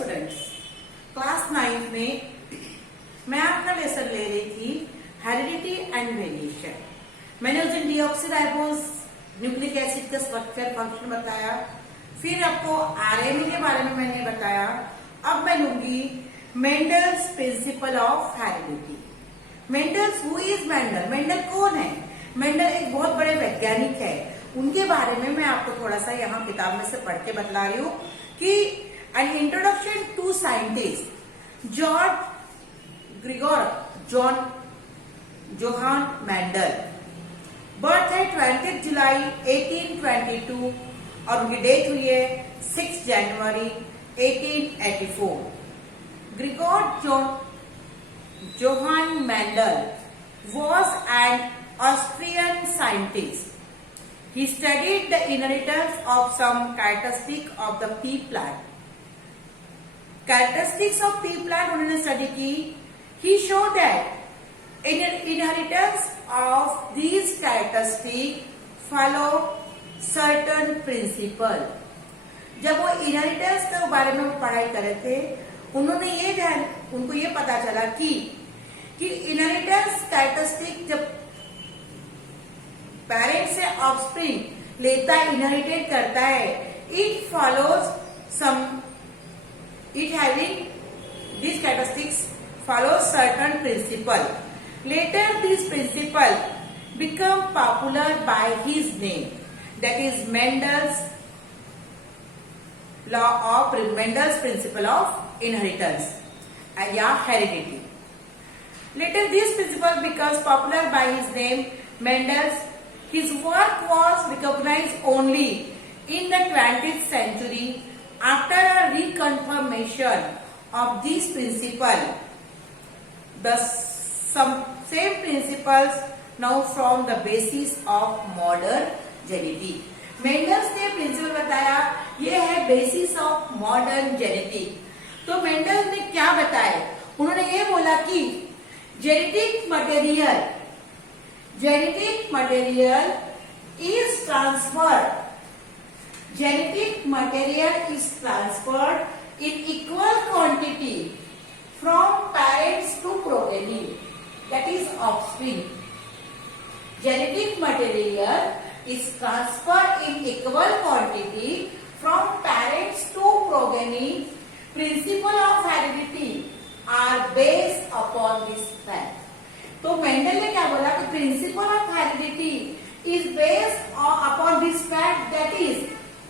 Students, class 9 में मैं आपका लेसन ले रही थी हेरिडिटी एंड वेरिएशन। मैंने उस दिन डीऑक्सीराइबोज न्यूक्लिक एसिड का स्ट्रक्चर फंक्शन बताया, फिर आपको आरएनए के बारे में मैंने बताया। अब मैं लूंगी Mendel's principal of heredity. Mendel's, who is Mendel? Mendel कौन है? मेंडल एक बहुत बड़े वैज्ञानिक है, उनके बारे में मैं आपको थोड़ा सा यहाँ किताब में से पढ़ के बतला रही हूँ कि an introduction to scientist George Grigor Johann Mendel. Birth है 20 जुलाई 1822 और उनकी डेथ हुई है 6 जनवरी 1884। Grigor Johann Mendel was an Austrian scientist. He studied the inheritance of some characteristics of the pea plant. Characteristics of pea plant उन्होंने study की। He showed that inheritance of these characteristics follow certain principle. जब वो inheritance के बारे में पढ़ाई कर रहे थे, उन्होंने उनको ये पता चला कि इनहेरिटेंस कैरेक्टरिस्टिक जब पेरेंट्स से ऑफस्प्रिंग लेता है, इनहेरिटेट करता है, it follows it having this characteristics follows certain principle. Later this principle become popular by his name, that is Mendel's principle of inheritance या heredity. Later this principle becomes popular by his name Mendel's. His work was recognized only in the 20th century after a reconfirmation of this principle. The same principles now form the basis of modern genetic. Mendel's ने principle बताया, ये है basis of modern genetic. तो Mendel's ने क्या बताया? उन्होंने ये बोला कि genetic material is transferred in equal quantity from parents to progeny, that is offspring. Genetic material is transferred in equal quantity from parents to progeny. Principle of heredity are based upon this fact. तो Mendel ने क्या बोला कि principle of heredity is based upon this fact, that is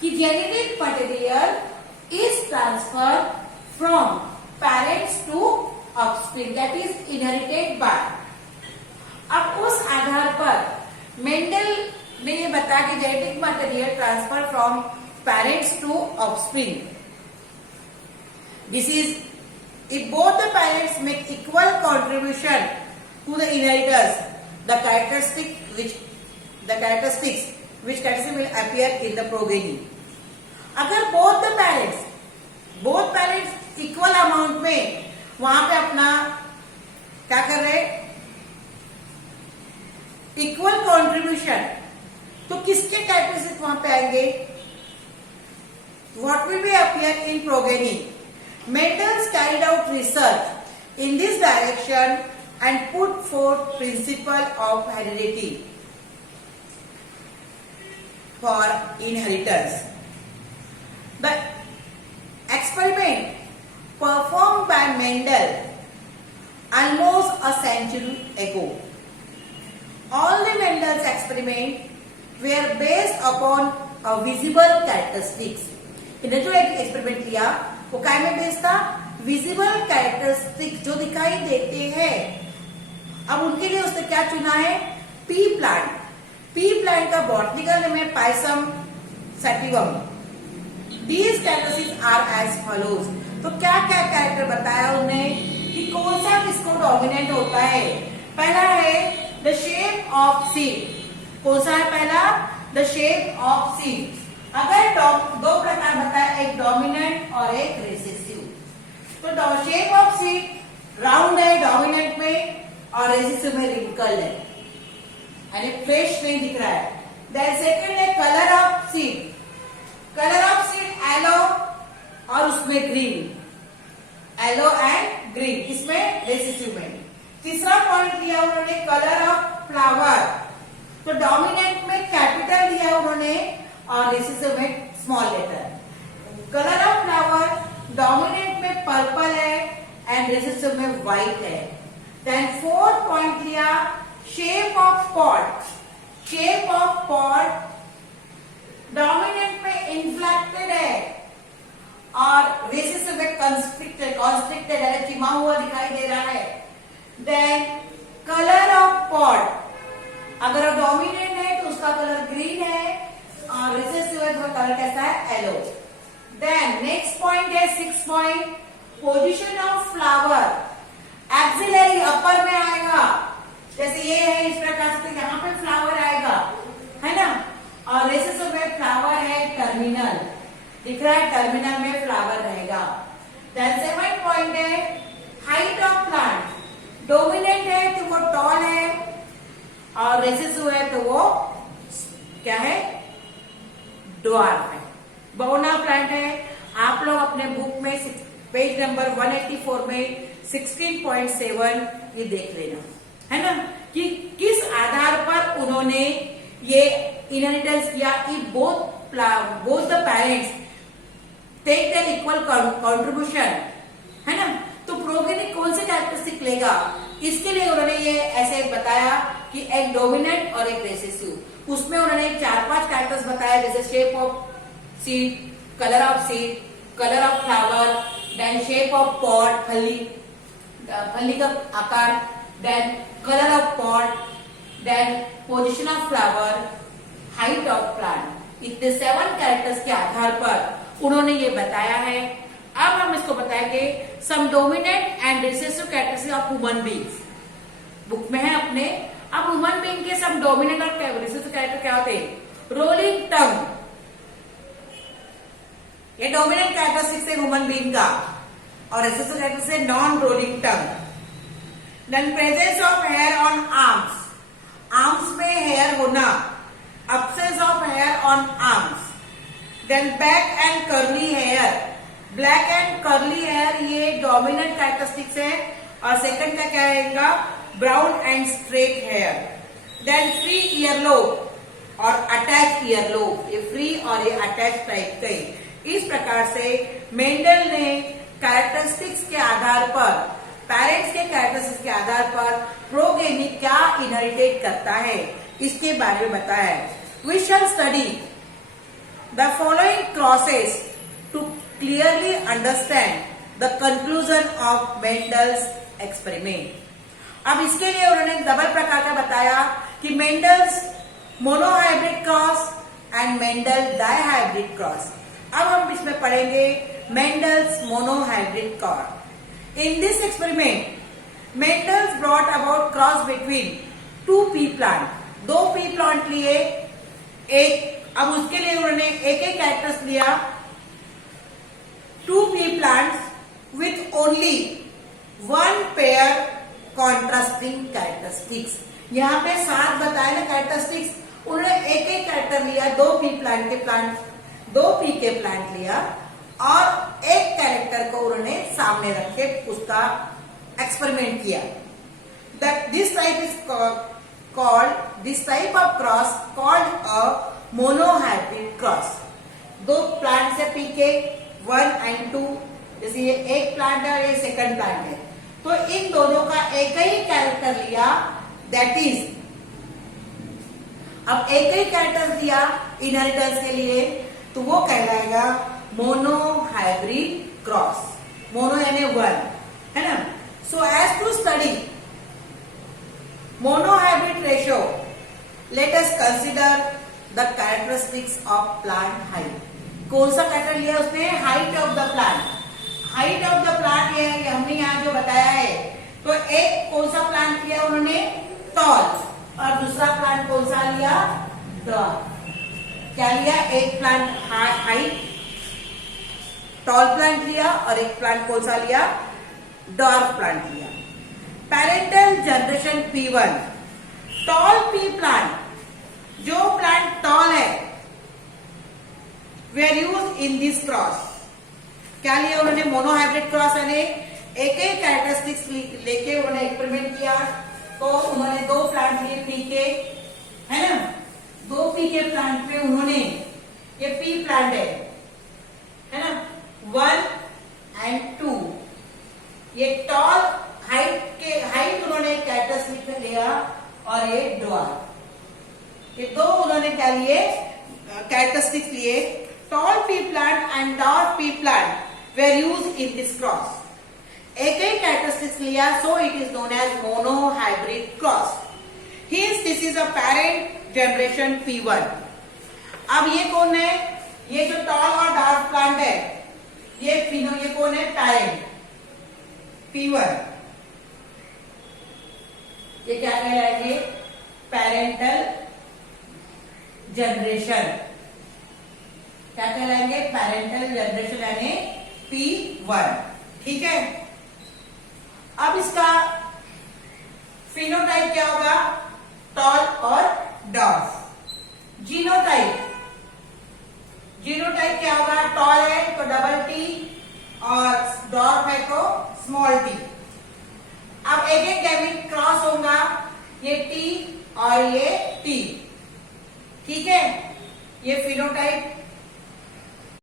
कि genetic material is transferred from parents to offspring, that is inherited by. अब उस आधार पर मेंडल ने ये बताया कि genetic material transfer from parents to offspring, this is if both the parents make equal contribution to the inheritors, the characteristics which will appear in the progeny. अगर both parents equal amount में वहां पे अपना क्या कर रहे, equal contribution, तो किसके कैरेक्टरिस्टिक्स वहां पे आएंगे? What will be appear in progeny? Mendel's carried out research in this direction and put forth principle of heredity for inheritance. The experiment performed by Mendel almost a century ago. All the Mendel's experiments were based upon a visible characteristics. इन्हें जो एक experiment लिया वो काय में based था? Visible characteristics, जो दिखाई देते हैं। अब उनके लिए उसने क्या चुना है? Pea plant. पी प्लांट का बॉटनिकल नेम है Pisum sativum. These characteristics are as follows. तो क्या क्या कैरेक्टर बताया उन्होंने कि कौन सा किसको डोमिनेट होता है? पहला है द शेप ऑफ सीड। कौन सा है पहला? The shape of seed. अगर दो प्रकार बताया, एक डोमिनेंट और एक रिसेसिव। तो शेप ऑफ सीड राउंड है डोमिनेंट में, और रिसेसिव में रिंकल है, यानी फ्रेश नहीं दिख रहा है। देन सेकंड है colour of seed. Colour of seed yellow और उसमें ग्रीन, येलो एंड ग्रीन, इसमें रेसिसिव में। तीसरा पॉइंट लिया उन्होंने कलर ऑफ फ्लावर, तो डोमिनेंट में कैपिटल लिया उन्होंने और रेसिसिव में small letter. Colour of flower dominant में पर्पल है एंड रेसिसिव में व्हाइट है। देन फोर्थ पॉइंट लिया shape of pod, shape of pod dominant में इन्फ्लेक्टेड है और रेसिसिव में कंस्ट्रिक्टेड, कॉन्स्ट्रिक्टेड है, चिमा हुआ दिखाई दे रहा है। देन कलर ऑफ पॉट अगर डोमिनेंट है तो उसका कलर ग्रीन है और रेसिसिव है तो कलर कैसा है, येलो। देन नेक्स्ट पॉइंट है 6 point, position of flower axillary upper में आएगा, जैसे ये है इस प्रकार से, तो यहाँ पे फ्लावर आएगा, है ना। और रेसिसिव में फ्लावर है टर्मिनल, दिख रहा है, टर्मिनल में फ्लावर रहेगा। देन 7 पॉइंट है हाइट ऑफ प्लांट, डोमिनेंट है तो वो टॉल है और रेसिसिव है तो वो क्या है, ड्वार्फ है। बौना प्लांट है। आप लोग अपने बुक में पेज नंबर 184 में 16.7 ये देख लेना, है ना, कि किस आधार पर उन्होंने ये इनहेरिटेंस किया कि both the parents take their equal contribution, है ना। तो प्रोगेनिक कौन से कैरेक्टरिस्टिक लेगा, इसके लिए उन्होंने ये ऐसे बताया कि एक डोमिनेंट और एक रेसिसिव। उसमें उन्होंने 4-5 कैरेक्टर्स बताया, जैसे shape of seed, colour of seed, colour of flower, then shape of pod, फली का आकार, then colour of pod, then position of flower, height of plant. इतने 7 कैरेक्टर्स के आधार पर उन्होंने ये बताया है। अब हम इसको बताएंगे some dominant and recessive characteristics of human beings, book में है अपने। अब ह्यूमन बीइंग के सम डोमिनेंट और रिसेसिव कैरेक्टर क्या होते हैं, रोलिंग टंग, ये डोमिनेंट कैरेक्टरिस्टिक्स है ह्यूमन बीइंग का, और रेसिसिव कैरेक्टरिस्टिक्स है non rolling tongue. Then presence of hair on arms, arms में हेयर होना, absence of hair on arms. Then black and curly hair, black and curly hair ये dominant characteristics है। और second का क्या आएगा, brown and straight hair. Then free earlobe और attached earlobe, ये free और ये attached टाइप के। इस प्रकार से मेंडल ने कैरेक्टरिस्टिक्स के आधार पर, पेरेंट्स के कैरेक्टरिस्टिक्स के आधार पर प्रोगेनी क्या इनहेरिटेट करता है इसके बारे में बताया है। We shall study the following crosses to clearly understand the conclusion of Mendel's experiment. अब इसके लिए उन्होंने डबल प्रकार का बताया कि Mendel's monohybrid cross and Mendel dihybrid cross. अब हम इसमें पढ़ेंगे Mendel's monohybrid cross. In this experiment, Mendel's brought about cross between 2 pea plant, 2 pea plant लिए एक, अब उसके लिए उन्होंने एक कैरेक्टर्स लिया, 2 pea plants with only 1 pair contrasting characteristics। यहाँ पे 7 बताए ना कैरेक्टरिस्टिक्स, उन्होंने एक कैरेक्टर लिया, 2 pea plant के प्लांट लिया और एक कैरेक्टर को उन्होंने सामने रख के उसका एक्सपेरिमेंट किया। That this type is called, this type of cross called a monohybrid cross। 2 plant से पी के 1 and 2, जैसे ये एक प्लांट है और ये सेकंड प्लांट है, तो इन दोनों का एक ही कैरेक्टर लिया, दैट इज, अब एक ही कैरेक्टर दिया इनहेरिटेंस के लिए तो वो कहलाएगा मोनोहाइब्रिड क्रॉस। मोनो यानी 1, है ना। So as to study monohybrid ratio, let us consider the characteristics of plant height। कौन सा कैरेक्टर लिया उसने, height of the plant. Height of the plant ये हमने यहाँ जो बताया है, तो एक कौन सा प्लांट लिया उन्होंने, टॉल, और दूसरा प्लांट कौन सा लिया, डॉर्फ। क्या लिया, एक प्लांट हाइट टॉल प्लांट लिया और एक प्लांट कौन सा लिया, डॉर्फ प्लांट लिया। Parental generation P1, tall pea plant, जो प्लांट टॉल है, were used in this cross. क्या लिया उन्होंने, मोनोहाइब्रिड क्रॉस यानी एक एक कैरेक्टरिस्टिक्स लेके उन्होंने एक्सपेरिमेंट किया। तो उन्होंने 2 प्लांट लिए पी के, है ना, 2 पी के प्लांट पे उन्होंने, ये पी प्लांट है ना, 1 एंड 2, ये टॉल हाइट उन्होंने कैरेक्टरिस्टिक लिया और ये ड्वार्फ, ये 2 उन्होंने क्या लिए कैरेक्टरिस्टिक्स लिए। Tall pea plant and dwarf pea plant were used in this cross. एक ही कैरेक्टरिस्टिक्स लिया, so it is known as monohybrid cross. Hence this is a parent generation P1। अब ये कौन है, ये जो टॉल और डार्क प्लांट है, ये कौन है, पैरेंट P1। ये क्या कहलाएंगे, पैरेंटल जनरेशन, क्या कहलाएंगे, पैरेंटल जनरेशन यानी P1। ठीक है, अब इसका फिनोटाइप क्या होगा, टॉल और डॉर्फ। जीनोटाइप क्या होगा, टॉल है तो डबल टी और डॉर्फ है तो स्मॉल टी। अब एक एक गैमेट क्रॉस होगा, ये टी और ये टी। ठीक है, ये फिनोटाइप